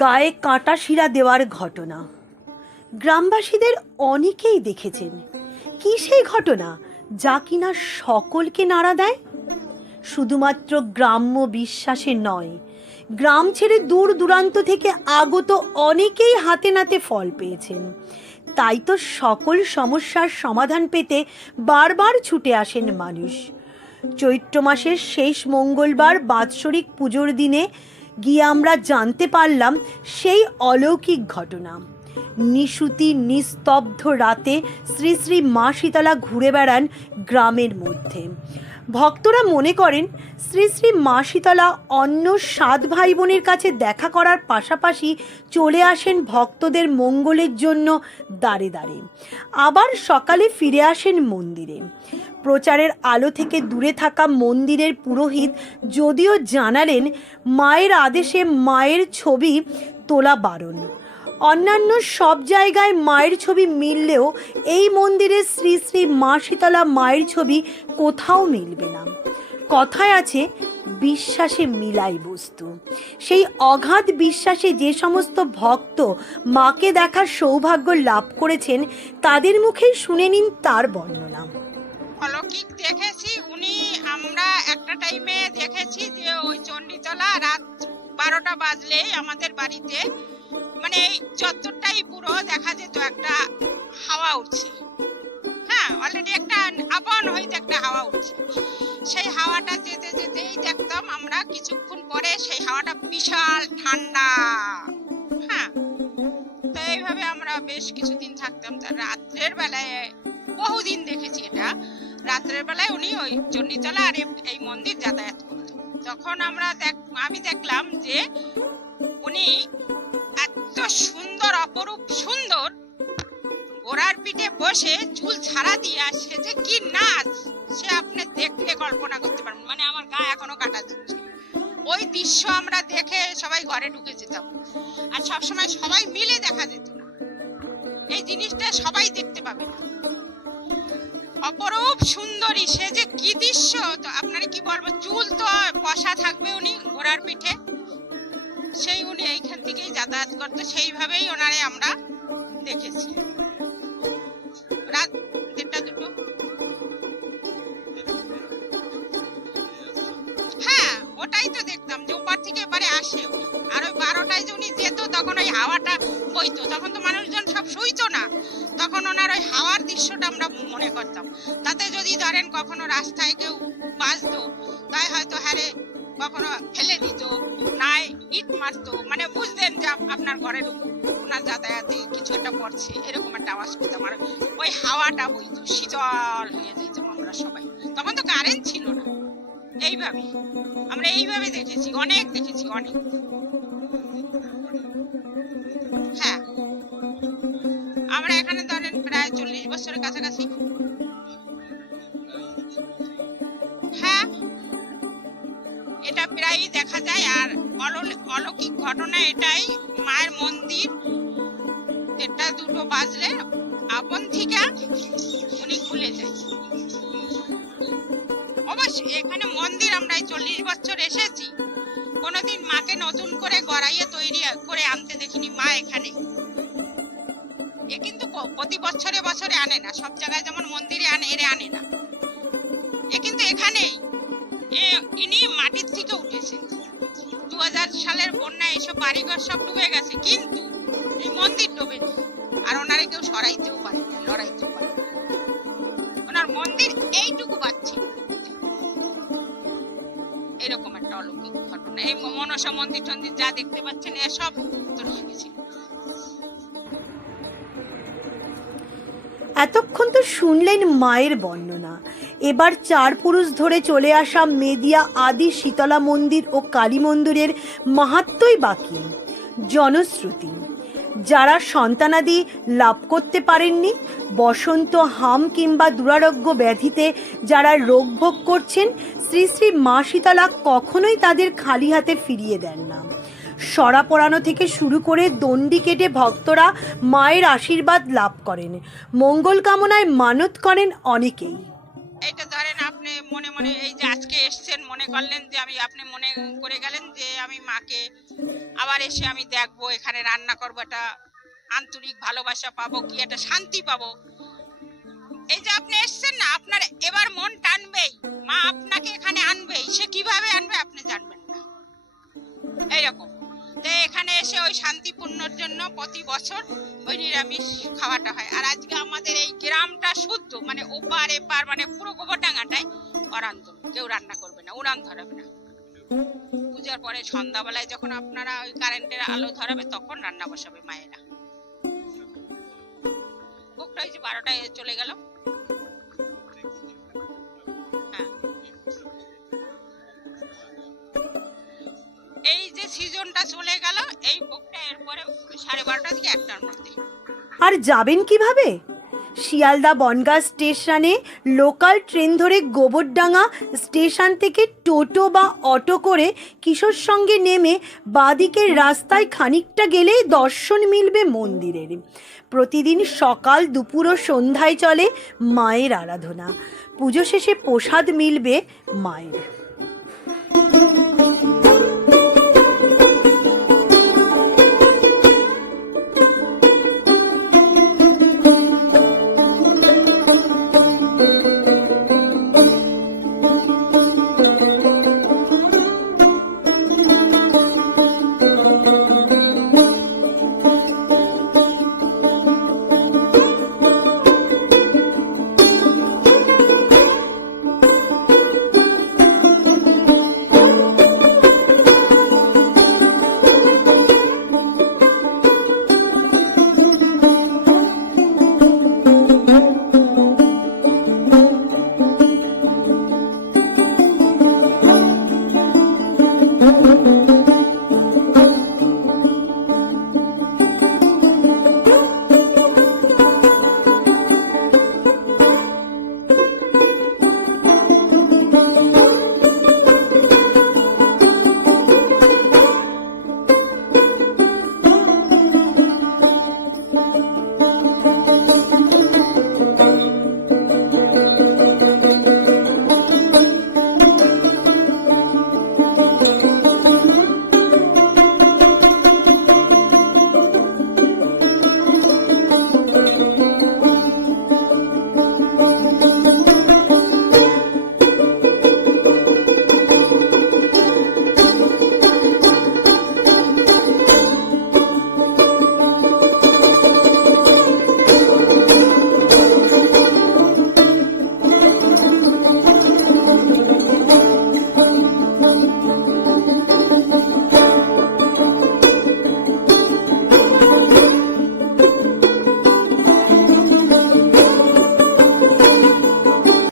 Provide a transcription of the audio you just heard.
গায়ে কাঁটা শিরা দেওয়ার ঘটনা। গ্রামবাসীদের অনেকেই দেখেছেন। কি সেই ঘটনা যা কিনা সকলকে নাড়া দেয়? শুধুমাত্র গ্রাম্য বিশ্বাসে নয়, গ্রাম ছেড়ে দূর দূরান্ত থেকে আগত অনেকেই হাতে নাতে ফল পেয়েছেন। তাই তো সকল সমস্যার সমাধান পেতে বারবার ছুটে আসেন মানুষ। চৈত্র মাসের শেষ মঙ্গলবার বাৎসরিক পুজোর দিনে গিয়ে আমরা জানতে পারলাম সেই অলৌকিক ঘটনা। নিশুতি নিস্তব্ধ রাতে শ্রী শ্রী মা শীতলা ঘুরে বেড়ান গ্রামের মধ্যে। ভক্তরা মনে করেন শ্রী শ্রী মা শীতলা অন্য সাত ভাই বোনের কাছে দেখা করার পাশাপাশি চলে আসেন ভক্তদের মঙ্গলের জন্য দাঁড়ে দাঁড়ে আবার সকালে ফিরে আসেন মন্দিরে। প্রচারের আলো থেকে দূরে থাকা মন্দিরের পুরোহিত যদিও জানালেন, মায়ের আদেশে মায়ের ছবি তোলা বারণ। অন্যান্য সব জায়গায় মায়ের ছবি মিললেও এই মন্দিরে শ্রী শ্রী মা শীতলা মায়ের ছবি কোথাও মিলবে না। কথায় আছে, বিশ্বাসে মিলাই বস্তু। সেই অগাধ বিশ্বাসে যে সমস্ত ভক্ত মাকে দেখার সৌভাগ্য লাভ করেছেন, তাদের মুখেই শুনে নিন তার বর্ণনা। অলৌকিক দেখেছি, উনি আমরা একটা টাইমে দেখেছি যে ওই চণ্ডীতলা রাত বারোটা বাজলেই আমাদের বাড়িতে চত্বরটাই পুরো দেখা যেত একটা হাওয়া উঠছে হ্যাঁ অলরেডি একটা আপন হইতে একটা হাওয়া উঠছে সেই হাওয়াটা যেতে যেতেই দেখতাম আমরা কিছুক্ষণ পরে সেই হাওয়াটা বিশাল ঠান্ডা। হ্যাঁ তো এইভাবে আমরা বেশ কিছুদিন থাকতাম। তার রাত্রের বেলায়, বহুদিন দেখেছি এটা। রাত্রের বেলায় উনি ওই চণ্ডীতলা আর এই মন্দির যাতায়াত করত। তখন আমরা দেখ আমি দেখলাম যে উনি এত সুন্দর, অপরূপ, সুন্দর। ঘোড়ার পিঠে বসে চুল ছাড়া দিয়ে সে যে কি নাচ, সে আপনি দেখলে কল্পনা করতে পারবেন। মানে আমার গা এখনও কাটা দিচ্ছে ওই দৃশ্য আমরা দেখে সবাই ঘরে ঢুকে যেতাম। আর সবসময় সবাই মিলে দেখা যেত না। এই জিনিসটা সবাই দেখতে পাবে না। অপরূপ সুন্দরী, সে যে কি দৃশ্য? তো আপনারা কি বলব? চুল তো বসা থাকবে উনি ঘোড়ার পিঠে। সেই উনি এইখান যাতায়াত করতো, সেইভাবেই ওনারে আমরা দেখেছি। রাত দেড়টা দুটো। হ্যাঁ ওটাই তো দেখতাম যে ওপার থেকে এবারে আসে আর ওই বারোটায় যে উনি যেত, তখন ওই হাওয়াটা বইতো। তখন তো মানুষজন সব শুইতো না। তখন ওনার ওই হাওয়ার দৃশ্যটা আমরা মনে করতাম। তাতে যদি ধরেন কখনো রাস্তায় কেউ বাজতো তাই হয়তো হারে কখনো ফেলে দিত, নাই ইট মারতো মানে বুঝতেন যে আপনার ঘরের ওনার যাতায়াতে কিছু একটা পড়ছে এরকম একটা আওয়াজ পেতাম আর ওই হাওয়াটা বইতো, শীতল হয়ে যেতাম আমরা সবাই। তখন তো কারেন্ট ছিল না। এইভাবে। আমরা এইভাবে দেখেছি, অনেক দেখেছি, অনেক। হ্যাঁ। আমরা এখানে ধরেন প্রায় চল্লিশ বছরের কাছাকাছি। হ্যাঁ। এটা প্রায়ই দেখা যায় আর অলৌকিক ঘটনা এটাই। মায়ের মন্দির। এটা দুটো বাজলে আপন থেকে উনি খুলে যায় অবশ্যই এখানে মন্দির আমরা চল্লিশ বছর এসেছি। কোনোদিন মাকে নতুন করে গড়াইয়ে তৈরি করে আনতে দেখিনি মা এখানে। এ কিন্তু প্রতি বছরে বছরে আনে না। সব জায়গায় যেমন মন্দিরে আনে, এরে আনে না। এ কিন্তু এখানেই। এ, ইনি মাটির থেকে সালের বন্যায় এইসব বাড়িঘর সব ডুবে গেছে, কিন্তু এই মন্দির ডুবে আর ওনারে কেউ সরাইতেও পারে না, লড়াইতেও পারে ওনার মন্দির এইটুকু পাচ্ছে এরকম একটা অলৌকিক ঘটনা। এই মনসা মন্দির টন্দির যা দেখতে পাচ্ছেন এসব উত্তর হয়ে গেছিল এতক্ষণ তো শুনলেন মায়ের বর্ণনা। এবার চার পুরুষ ধরে চলে আসা মেদিয়া আদি শীতলা মন্দির ও কালী মন্দিরের মাহাত্মই বাকি, জনশ্রুতি। যারা সন্তানাদি লাভ করতে পারেননি, বসন্ত হাম কিংবা দুরারোগ্য ব্যাধিতে যারা রোগ ভোগ করছেন, শ্রী শ্রী মা শীতলা কখনোই তাদের খালি হাতে ফিরিয়ে দেন না। সরা পড়ানো থেকে শুরু করে দণ্ডি কেটে ভক্তরা মায়ের আশীর্বাদ লাভ করেন। মঙ্গল কামনায় মানত করেন অনেকেই। এটা ধরেন আপনি মনে মনে এই যে আজকে এসছেন, মনে করলেন যে আমি, আপনি মনে করে গেলেন যে আমি মাকে আবার এসে আমি দেখব, এখানে রান্না করব, একটা আন্তরিক ভালোবাসা পাবো কি, একটা শান্তি পাবো। এই যে আপনি এসছেন না, আপনার এবার মন টানবেই, মা আপনাকে এখানে আনবেই, সে কীভাবে আনবে আপনি জানবেন না। এইরকম। তো এখানে এসে ওই শান্তিপূর্ণর জন্য প্রতি বছর ওই নিরামিষ খাওয়াটা হয়। আর আজকে আমাদের এই গ্রামটা শুদ্ধ মানে ওপার এপার মানে পুরো গোবরডাঙ্গাটাই অরান্তর কেউ রান্না করবে না উড়ান ধরাবে না। পূজার পরে সন্ধ্যাবেলায় যখন আপনারা ওই কারেন্টের আলো ধরাবে, তখন রান্না বসাবে মায়েরা। ভোগটা হয়েছে বারোটায় চলে গেল। সিজনটা চলে গেল, এই ভোগটা এরপরে সাড়ে বারোটা থেকে একটার মধ্যে। আর যাবেন কীভাবে? শিয়ালদা বনগাঁ স্টেশনে লোকাল ট্রেন ধরে গোবরডাঙ্গা স্টেশন থেকে টোটো বা অটো করে কিশোর সঙ্গে নেমে বাদিকের রাস্তায় খানিকটা গেলেই দর্শন মিলবে মন্দিরের। প্রতিদিন সকাল, দুপুর ও সন্ধ্যায় চলে মায়ের আরাধনা। পুজো শেষে প্রসাদ মিলবে মায়ের।